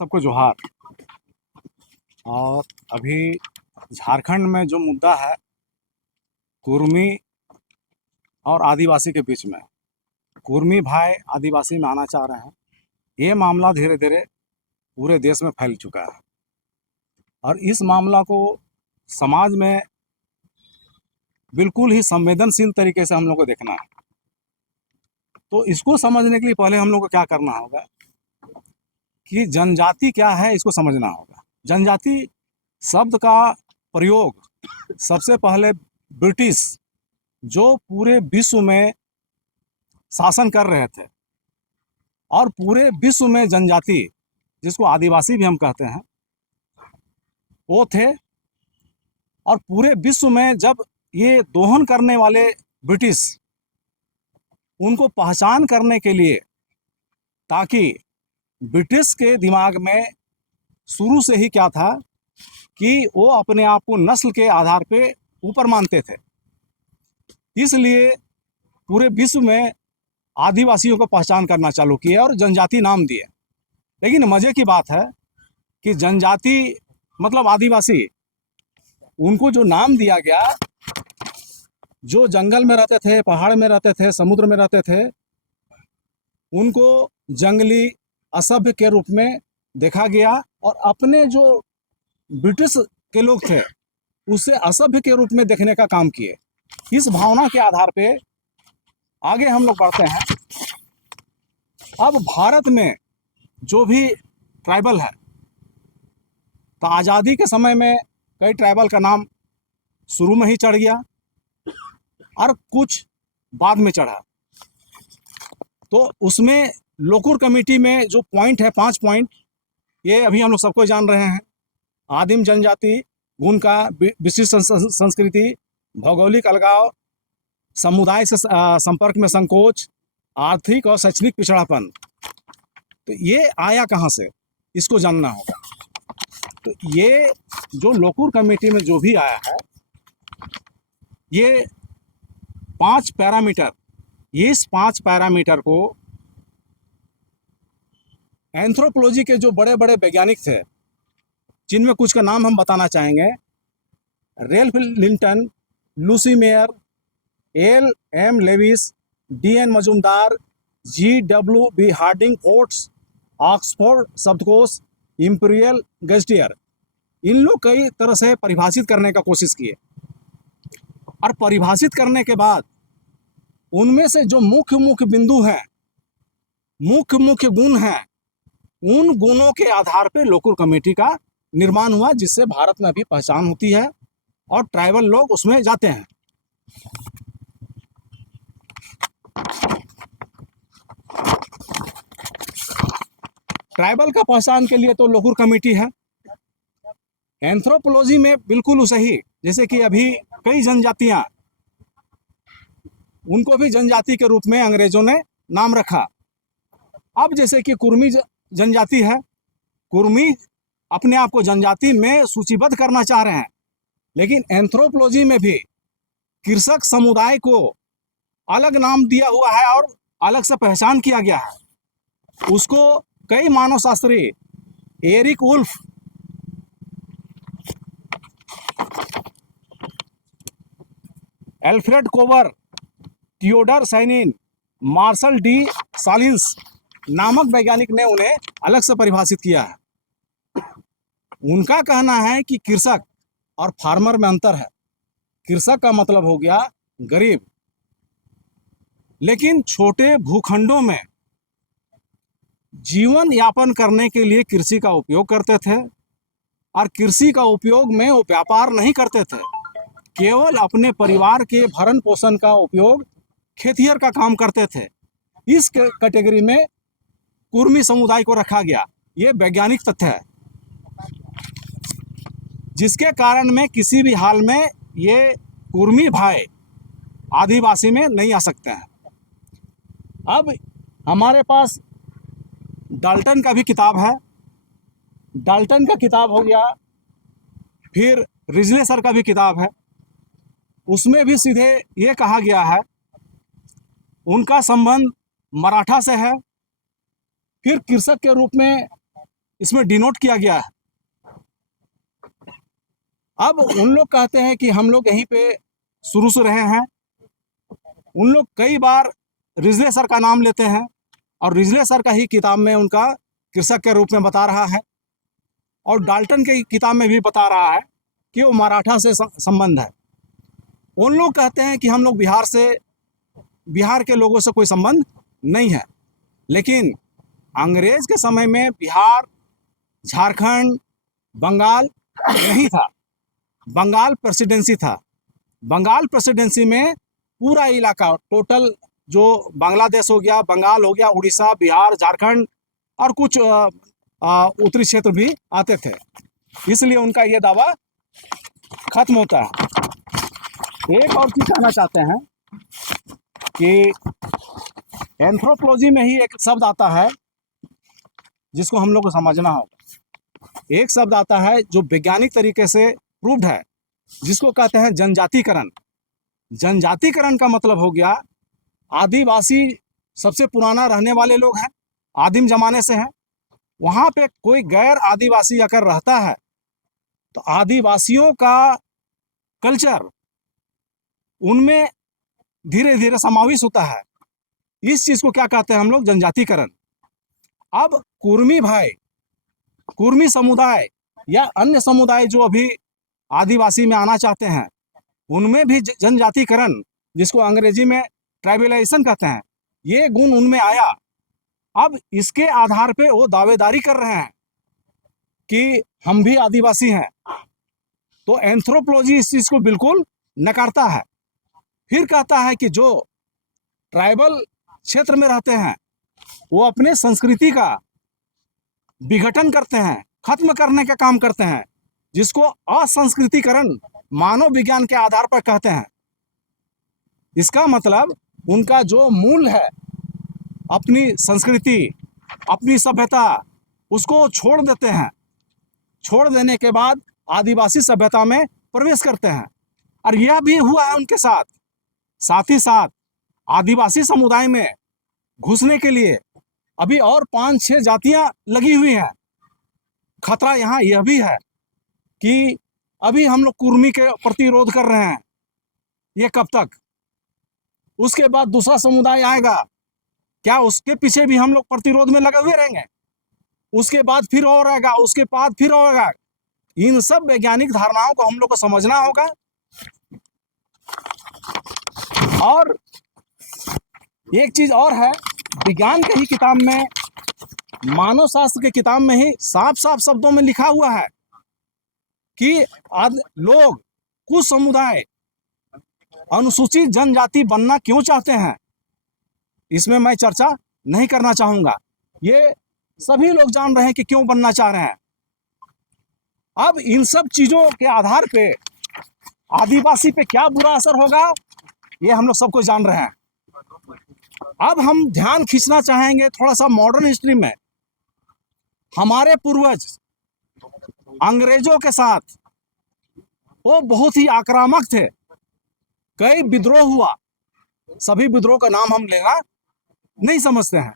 सबको जोहार। और अभी झारखंड में जो मुद्दा है कुर्मी और आदिवासी के बीच में, कुर्मी भाई आदिवासी में आना चाह रहे हैं, ये मामला धीरे धीरे पूरे देश में फैल चुका है और इस मामला को समाज में बिल्कुल ही संवेदनशील तरीके से हम लोग को देखना है। तो इसको समझने के लिए पहले हम लोग को क्या करना होगा कि जनजाति क्या है, इसको समझना होगा। जनजाति शब्द का प्रयोग सबसे पहले ब्रिटिश जो पूरे विश्व में शासन कर रहे थे और पूरे विश्व में जनजाति, जिसको आदिवासी भी हम कहते हैं, वो थे। और पूरे विश्व में जब ये दोहन करने वाले ब्रिटिश, उनको पहचान करने के लिए, ताकि ब्रिटिश के दिमाग में शुरू से ही क्या था कि वो अपने आप को नस्ल के आधार पे ऊपर मानते थे, इसलिए पूरे विश्व में आदिवासियों को पहचान करना चालू किया और जनजाति नाम दिए। लेकिन मज़े की बात है कि जनजाति मतलब आदिवासी, उनको जो नाम दिया गया, जो जंगल में रहते थे, पहाड़ में रहते थे, समुद्र में रहते थे, उनको जंगली असभ्य के रूप में देखा गया और अपने जो ब्रिटिश के लोग थे उससे असभ्य के रूप में देखने का काम किए। इस भावना के आधार पे आगे हम लोग बढ़ते हैं। अब भारत में जो भी ट्राइबल है, तो आज़ादी के समय में कई ट्राइबल का नाम शुरू में ही चढ़ गया और कुछ बाद में चढ़ा। तो उसमें लोकुर कमेटी में जो पॉइंट है, 5 पॉइंट, ये अभी हम लोग सबको जान रहे हैं। आदिम जनजाति, गुण का विशिष्ट संस्कृति, भौगोलिक अलगाव, समुदाय से संपर्क में संकोच, आर्थिक और शैक्षणिक पिछड़ापन। तो ये आया कहाँ से, इसको जानना होगा। तो ये जो लोकुर कमेटी में जो भी आया है, ये 5 पैरामीटर, इस 5 पैरामीटर को एंथ्रोपोलॉजी के जो बड़े बड़े वैज्ञानिक थे, जिनमें कुछ का नाम हम बताना चाहेंगे, Ralph Linton, Lucy Mayer, L M Lewis, D N Majumdar, G W B Harding Forts, Oxford शब्दकोश, इंपीरियल गेस्टियर, इन लोग कई तरह से परिभाषित करने का कोशिश किए। और परिभाषित करने के बाद उनमें से जो मुख्य मुख्य बिंदु हैं, मुख्य मुख्य गुण हैं, उन गुणों के आधार पे लोकुर कमेटी का निर्माण हुआ, जिससे भारत में अभी पहचान होती है और ट्राइबल लोग उसमें जाते हैं। ट्राइबल का पहचान के लिए तो लोकुर कमेटी है। एंथ्रोपोलॉजी में बिल्कुल सही, जैसे कि अभी कई जनजातियां, उनको भी जनजाति के रूप में अंग्रेजों ने नाम रखा। अब जैसे कि कुर्मी जनजाति है, कुर्मी अपने आप को जनजाति में सूचीबद्ध करना चाह रहे हैं, लेकिन एंथ्रोपोलॉजी में भी कृषक समुदाय को अलग नाम दिया हुआ है और अलग से पहचान किया गया है। उसको कई मानवशास्त्री, Eric Wolf, Alfred Kroeber, Theodor Shanin, Marshall D Sahlins नामक वैज्ञानिक ने उन्हें अलग से परिभाषित किया है। उनका कहना है कि कृषक और फार्मर में अंतर है। कृषक का मतलब हो गया गरीब, लेकिन छोटे भूखंडों में जीवन यापन करने के लिए कृषि का उपयोग करते थे और कृषि का उपयोग में वो व्यापार नहीं करते थे, केवल अपने परिवार के भरण पोषण का उपयोग खेतिहर का काम करते थे। इस कैटेगरी में कुर्मी समुदाय को रखा गया। ये वैज्ञानिक तथ्य है, जिसके कारण में किसी भी हाल में ये कुर्मी भाई आदिवासी में नहीं आ सकते हैं। अब हमारे पास डाल्टन का भी किताब है, डाल्टन का किताब हो गया, फिर रिजले सर का भी किताब है। उसमें भी सीधे ये कहा गया है उनका संबंध मराठा से है। फिर कृषक के रूप में इसमें डिनोट किया गया है। अब उन लोग कहते हैं कि हम लोग यहीं पे शुरू से रहे हैं। उन लोग कई बार रिजले सर का नाम लेते हैं और रिजले सर का ही किताब में उनका कृषक के रूप में बता रहा है, और डाल्टन के किताब में भी बता रहा है कि वो मराठा से संबंध है। उन लोग कहते हैं कि हम लोग बिहार के लोगों से कोई संबंध नहीं है, लेकिन अंग्रेज के समय में बिहार, झारखंड, बंगाल नहीं था, बंगाल प्रेसिडेंसी था। बंगाल प्रेसिडेंसी में पूरा इलाका टोटल जो बांग्लादेश हो गया, बंगाल हो गया, उड़ीसा, बिहार, झारखंड और कुछ उत्तरी क्षेत्र भी आते थे। इसलिए उनका ये दावा खत्म होता है। एक और चीज कहना चाहते हैं कि एंथ्रोपोलॉजी में ही एक शब्द आता है जिसको हम लोग को समझना होगा। एक शब्द आता है जो वैज्ञानिक तरीके से प्रूव्ड है, जिसको कहते हैं जनजातीकरण। जनजातीकरण का मतलब हो गया आदिवासी सबसे पुराना रहने वाले लोग हैं, आदिम जमाने से हैं। वहाँ पे कोई गैर आदिवासी अगर रहता है तो आदिवासियों का कल्चर उनमें धीरे धीरे समावेश होता है। इस चीज को क्या कहते हैं हम लोग? जनजातीकरण। अब कुर्मी भाई, कुर्मी समुदाय या अन्य समुदाय जो अभी आदिवासी में आना चाहते हैं, उनमें भी जनजातीकरण, जिसको अंग्रेजी में ट्राइबलाइजेशन कहते हैं, ये गुण उनमें आया। अब इसके आधार पे वो दावेदारी कर रहे हैं कि हम भी आदिवासी हैं। तो एंथ्रोपोलॉजी इस चीज को बिल्कुल नकारता है। फिर कहता है कि जो ट्राइबल क्षेत्र में रहते हैं वो अपने संस्कृति का विघटन करते हैं, खत्म करने का काम करते हैं, जिसको असंस्कृतिकरण मानव विज्ञान के आधार पर कहते हैं। इसका मतलब उनका जो मूल है, अपनी संस्कृति, अपनी सभ्यता, उसको छोड़ देते हैं। छोड़ देने के बाद आदिवासी सभ्यता में प्रवेश करते हैं। और यह भी हुआ है उनके साथ। साथ ही साथ आदिवासी समुदाय में घुसने के लिए अभी और 5-6 जातियां लगी हुई हैं। खतरा यहाँ यह भी है कि अभी हम लोग कुर्मी के प्रतिरोध कर रहे हैं, ये कब तक? उसके बाद दूसरा समुदाय आएगा, क्या उसके पीछे भी हम लोग प्रतिरोध में लगे हुए रहेंगे? उसके बाद फिर और आएगा, उसके बाद फिर और आएगा। इन सब वैज्ञानिक धारणाओं को हम लोग को समझना होगा। और एक चीज और है, विज्ञान के ही किताब में, मानव शास्त्र के किताब में ही साफ साफ शब्दों में लिखा हुआ है कि लोग, कुछ समुदाय अनुसूचित जनजाति बनना क्यों चाहते हैं। इसमें मैं चर्चा नहीं करना चाहूंगा, ये सभी लोग जान रहे हैं कि क्यों बनना चाह रहे हैं। अब इन सब चीजों के आधार पे आदिवासी पे क्या बुरा असर होगा, ये हम लोग सबको जान रहे हैं। अब हम ध्यान खींचना चाहेंगे थोड़ा सा मॉडर्न हिस्ट्री में। हमारे पूर्वज अंग्रेजों के साथ वो बहुत ही आक्रामक थे, कई विद्रोह हुआ। सभी विद्रोह का नाम हम लेना नहीं समझते हैं।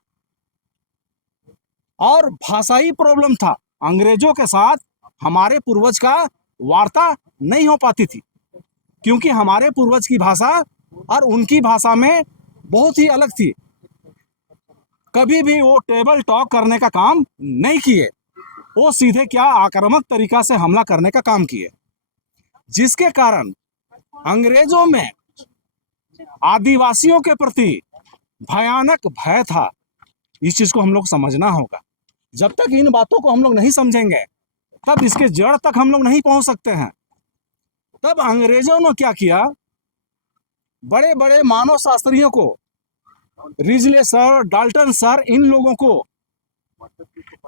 और भाषाई प्रॉब्लम था, अंग्रेजों के साथ हमारे पूर्वज का वार्ता नहीं हो पाती थी, क्योंकि हमारे पूर्वज की भाषा और उनकी भाषा में बहुत ही अलग थी। कभी भी वो टेबल टॉक करने का काम नहीं किए, वो सीधे क्या आक्रामक तरीका से हमला करने का काम किए, जिसके कारण अंग्रेजों में आदिवासियों के प्रति भयानक भय था। इस चीज को हम लोग समझना होगा। जब तक इन बातों को हम लोग नहीं समझेंगे, तब इसके जड़ तक हम लोग नहीं पहुंच सकते हैं। तब अंग्रेजों ने क्या किया, बड़े बड़े मानव शास्त्रियों को, रिजले सर, डाल्टन सर, इन लोगों को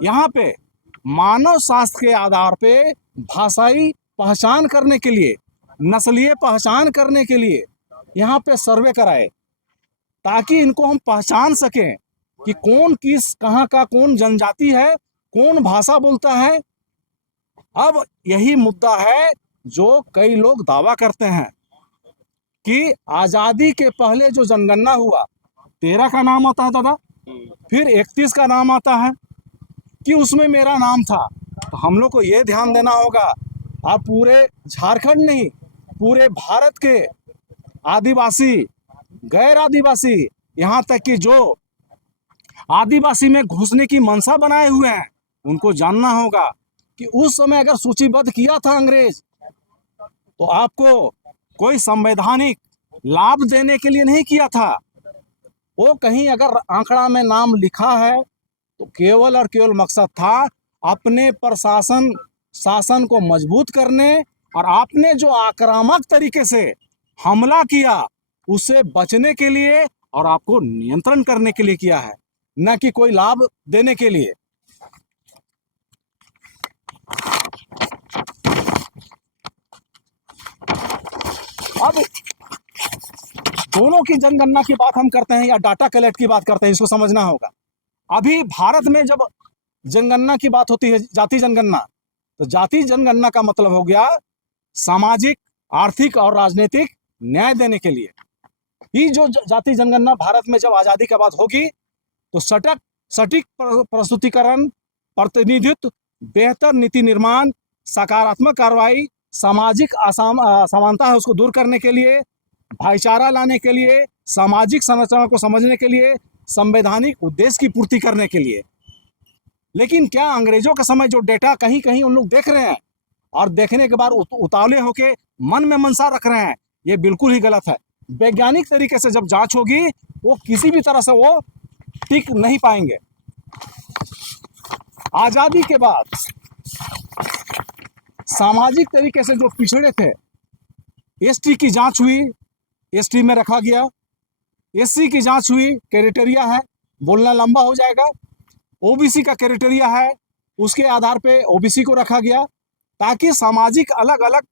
यहाँ पे मानव शास्त्र के आधार पे भाषाई पहचान करने के लिए, नस्लीय पहचान करने के लिए यहाँ पे सर्वे कराए, ताकि इनको हम पहचान सकें कि कौन किस कहाँ का कौन जनजाति है, कौन भाषा बोलता है। अब यही मुद्दा है जो कई लोग दावा करते हैं कि आजादी के पहले जो जनगणना हुआ, 13 का नाम आता है दादा, फिर 31 का नाम आता है, कि उसमें मेरा नाम था। तो हम लोग को ये ध्यान देना होगा, आप पूरे झारखंड नहीं, पूरे भारत के आदिवासी, गैर आदिवासी, यहाँ तक कि जो आदिवासी में घुसने की मंशा बनाए हुए हैं, उनको जानना होगा कि उस समय अगर सूचीबद्ध किया था अंग्रेज, तो आपको कोई संवैधानिक लाभ देने के लिए नहीं किया था। वो कहीं अगर आंकड़ा में नाम लिखा है तो केवल और केवल मकसद था अपने प्रशासन शासन को मजबूत करने, और आपने जो आक्रामक तरीके से हमला किया उससे बचने के लिए और आपको नियंत्रण करने के लिए किया है, न कि कोई लाभ देने के लिए। अब दोनों की जनगणना की बात हम करते हैं या डाटा कलेक्ट की बात करते हैं, इसको समझना होगा। अभी भारत में जब जनगणना की बात होती है, जाति जनगणना, तो जाति जनगणना का मतलब हो गया सामाजिक, आर्थिक और राजनीतिक न्याय देने के लिए। ये जो जाति जनगणना भारत में जब आज़ादी के बाद होगी तो सटीक प्रस्तुतिकरण, प्रतिनिधित्व, बेहतर नीति निर्माण, सकारात्मक कार्रवाई, सामाजिक असमानता है उसको दूर करने के लिए, भाईचारा लाने के लिए, सामाजिक संरचना को समझने के लिए, संवैधानिक उद्देश्य की पूर्ति करने के लिए। लेकिन क्या अंग्रेजों के समय जो डेटा कहीं कहीं उन लोग देख रहे हैं और देखने के बाद उतावले होके मन में मनसा रख रहे हैं, ये बिल्कुल ही गलत है। वैज्ञानिक तरीके से जब जांच होगी वो किसी भी तरह से वो टिक नहीं पाएंगे। आजादी के बाद सामाजिक तरीके से जो पिछड़े थे, एसटी की जांच हुई, एसटी में रखा गया। एससी की जांच हुई, क्राइटेरिया है, बोलना लंबा हो जाएगा। ओबीसी का क्राइटेरिया है, उसके आधार पे ओबीसी को रखा गया, ताकि सामाजिक अलग अलग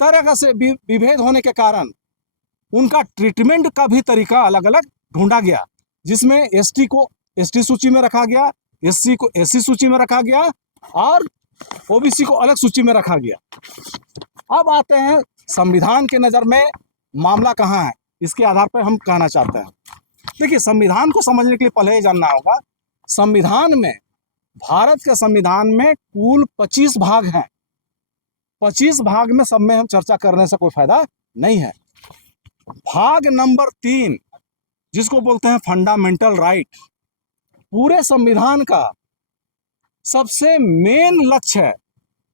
तरह से विभेद होने के कारण उनका ट्रीटमेंट का भी तरीका अलग अलग ढूंढा गया, जिसमें एसटी को एसटी सूची में रखा गया, एससी को एससी सूची में रखा गया और ओबीसी को अलग सूची में रखा गया। अब आते हैं संविधान के नज़र में मामला कहाँ है, इसके आधार पर हम कहना चाहते हैं। देखिए, संविधान को समझने के लिए पहले ये जानना होगा, संविधान में, भारत के संविधान में कुल 25 भाग हैं। 25 भाग में सब में हम चर्चा करने से कोई फायदा नहीं है। भाग नंबर 3, जिसको बोलते हैं फंडामेंटल राइट, पूरे संविधान का सबसे मेन लक्ष्य है।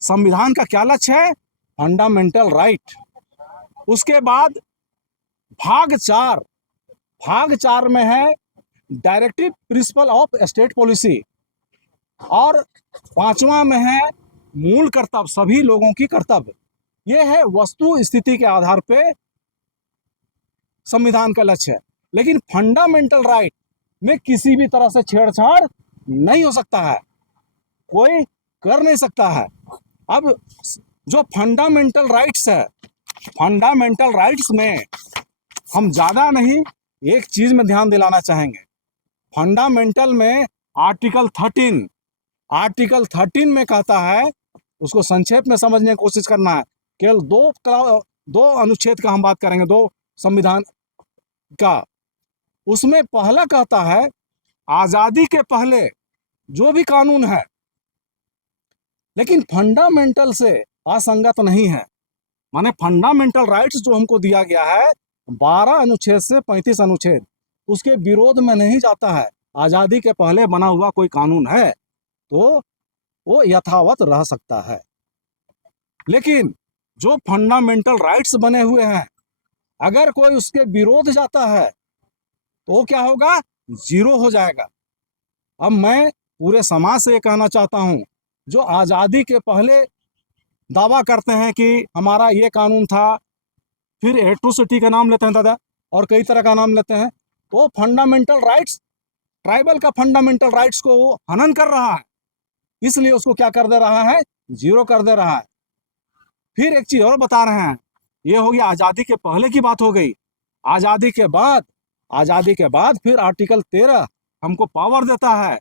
संविधान का क्या लक्ष्य है? Fundamental right. उसके बाद भाग 4 में है directive principle of state policy, और 5वां में है मूल कर्तव्य, सभी लोगों की कर्तव्य। यह है वस्तु स्थिति के आधार पे संविधान का लक्ष्य है। लेकिन फंडामेंटल राइट में किसी भी तरह से छेड़छाड़ नहीं हो सकता है, कोई कर नहीं सकता है। अब जो फंडामेंटल राइट्स है, फंडामेंटल राइट्स में हम ज़्यादा नहीं, एक चीज़ में ध्यान दिलाना चाहेंगे। फंडामेंटल में आर्टिकल 13 में कहता है, उसको संक्षेप में समझने की कोशिश करना है। केवल दो अनुच्छेद का हम बात करेंगे, 2 संविधान का। उसमें पहला कहता है, आज़ादी के पहले जो भी कानून है, लेकिन फंडामेंटल से असंगत नहीं है। माने फंडामेंटल राइट्स जो हमको दिया गया है 12 अनुच्छेद से 35 अनुच्छेद, उसके विरोध में नहीं जाता है। आज़ादी के पहले बना हुआ कोई कानून है तो वो यथावत रह सकता है। लेकिन जो फंडामेंटल राइट्स बने हुए हैं, अगर कोई उसके विरोध जाता है तो वो क्या होगा? जीरो हो जाएगा। अब मैं पूरे समाज से ये कहना चाहता हूँ, जो आज़ादी के पहले दावा करते हैं कि हमारा ये कानून था, फिर एट्रोसिटी का नाम लेते हैं दादा, और कई तरह का नाम लेते हैं, तो फंडामेंटल राइट्स, ट्राइबल का फंडामेंटल राइट्स को वो हनन कर रहा है, इसलिए उसको क्या कर दे रहा है? जीरो कर दे रहा है। फिर एक चीज़ और बता रहे हैं, ये हो गया आज़ादी के पहले की बात हो गई। आज़ादी के बाद फिर आर्टिकल 13 हमको पावर देता है,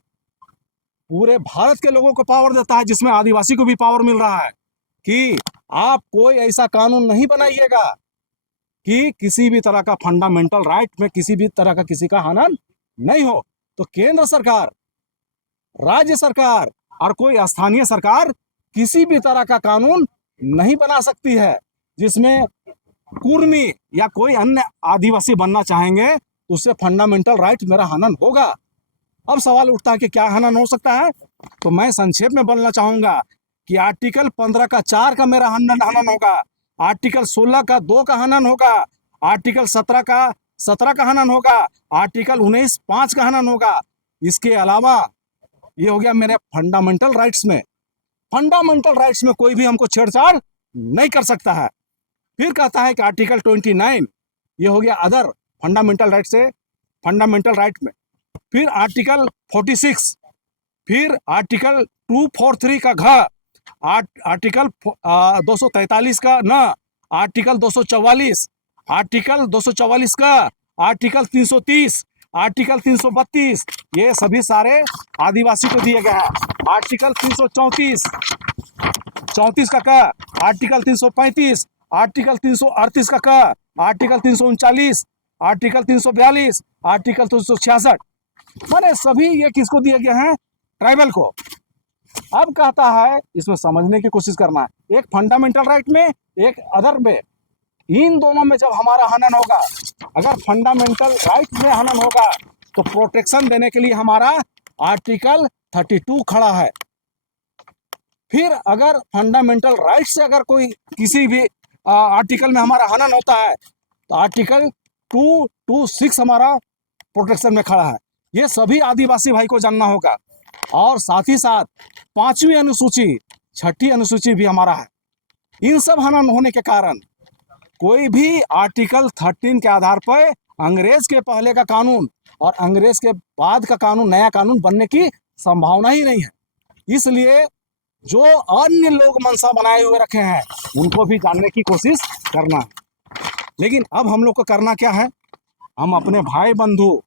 पूरे भारत के लोगों को पावर देता है, जिसमें आदिवासी को भी पावर मिल रहा है कि आप कोई ऐसा कानून नहीं बनाइएगा कि किसी भी तरह का फंडामेंटल राइट में किसी भी तरह का किसी का हनन नहीं हो। तो केंद्र सरकार, राज्य सरकार और कोई स्थानीय सरकार किसी भी तरह का कानून नहीं बना सकती है जिसमें कुर्मी या कोई अन्य आदिवासी बनना चाहेंगे तो उससे फंडामेंटल राइट मेरा हनन होगा। अब सवाल उठता है कि क्या हनन हो सकता है, तो मैं संक्षेप में बोलना चाहूंगा कि आर्टिकल 15 का 4 का मेरा हनन होगा, आर्टिकल 16 का 2 का हनन होगा, आर्टिकल 17 का हनन होगा, आर्टिकल 19(5) का हनन होगा। इसके अलावा ये हो गया मेरे फंडामेंटल राइट्स में। फंडामेंटल राइट्स में कोई भी हमको छेड़छाड़ नहीं कर सकता है। फिर कहता है कि आर्टिकल 29, ये हो गया अदर फंडामेंटल राइट से फंडामेंटल राइट में। फिर आर्टिकल 46, फिर आर्टिकल 243 का घ, आर्टिकल 243 का न, आर्टिकल 244, आर्टिकल 244 का, आर्टिकल 330, आर्टिकल 332, ये सभी सारे आदिवासी को दिए गए हैं। आर्टिकल 334 का आर्टिकल 335, आर्टिकल 338 का आर्टिकल 339, आर्टिकल 342, आर्टिकल 366, माने सभी ये किसको दिए गए हैं? ट्राइबल को। अब कहता है इसमें समझने की कोशिश करना है, एक फंडामेंटल राइट में, एक अदर में, इन दोनों में जब हमारा हनन होगा, अगर फंडामेंटल राइट में हनन होगा तो प्रोटेक्शन देने के लिए हमारा आर्टिकल 32 खड़ा है। फिर अगर फंडामेंटल राइट से अगर कोई किसी भी आर्टिकल में हमारा हनन होता है तो आर्टिकल 226 हमारा प्रोटेक्शन में खड़ा है। ये सभी आदिवासी भाई को जानना होगा। और साथ ही साथ 5वीं अनुसूची, 6ठी अनुसूची भी हमारा है। इन सब हनन होने के कारण कोई भी आर्टिकल 13 के आधार पर अंग्रेज के पहले का कानून और अंग्रेज के बाद का कानून, नया कानून बनने की संभावना ही नहीं है। इसलिए जो अन्य लोग मनसा बनाए हुए रखे हैं उनको भी जानने की कोशिश करना है। लेकिन अब हम लोग को करना क्या है? हम अपने भाई बंधु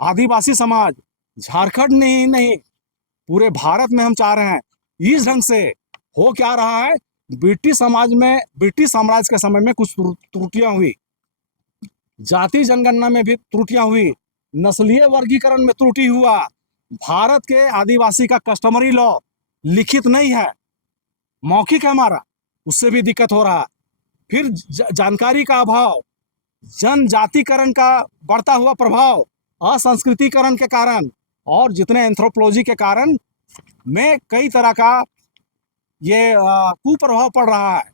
आदिवासी समाज, झारखंड नहीं पूरे भारत में हम चाह रहे हैं, इस ढंग से हो क्या रहा है, ब्रिटिश समाज में, ब्रिटिश साम्राज्य के समय में कुछ त्रुटियां हुई, जाति जनगणना में भी त्रुटियां हुई, नस्लीय वर्गीकरण में त्रुटि हुआ, भारत के आदिवासी का कस्टमरी लॉ लिखित नहीं है, मौखिक है हमारा, उससे भी दिक्कत हो रहा। फिर जानकारी का अभाव, जनजातिकरण का बढ़ता हुआ प्रभाव, असंस्कृतिकरण के कारण और जितने एंथ्रोपोलॉजी के कारण में कई तरह का ये कुप्रभाव पड़ रहा है,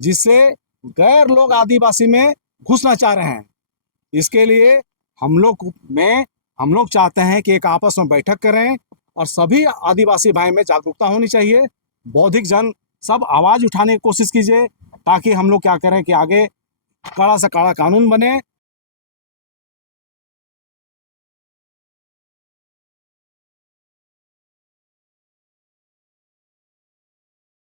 जिससे गैर लोग आदिवासी में घुसना चाह रहे हैं। इसके लिए हम लोग चाहते हैं कि एक आपस में बैठक करें और सभी आदिवासी भाई में जागरूकता होनी चाहिए। बौद्धिक जन सब आवाज़ उठाने की कोशिश कीजिए ताकि हम लोग क्या करें कि आगे कड़ा से कड़ा कानून बने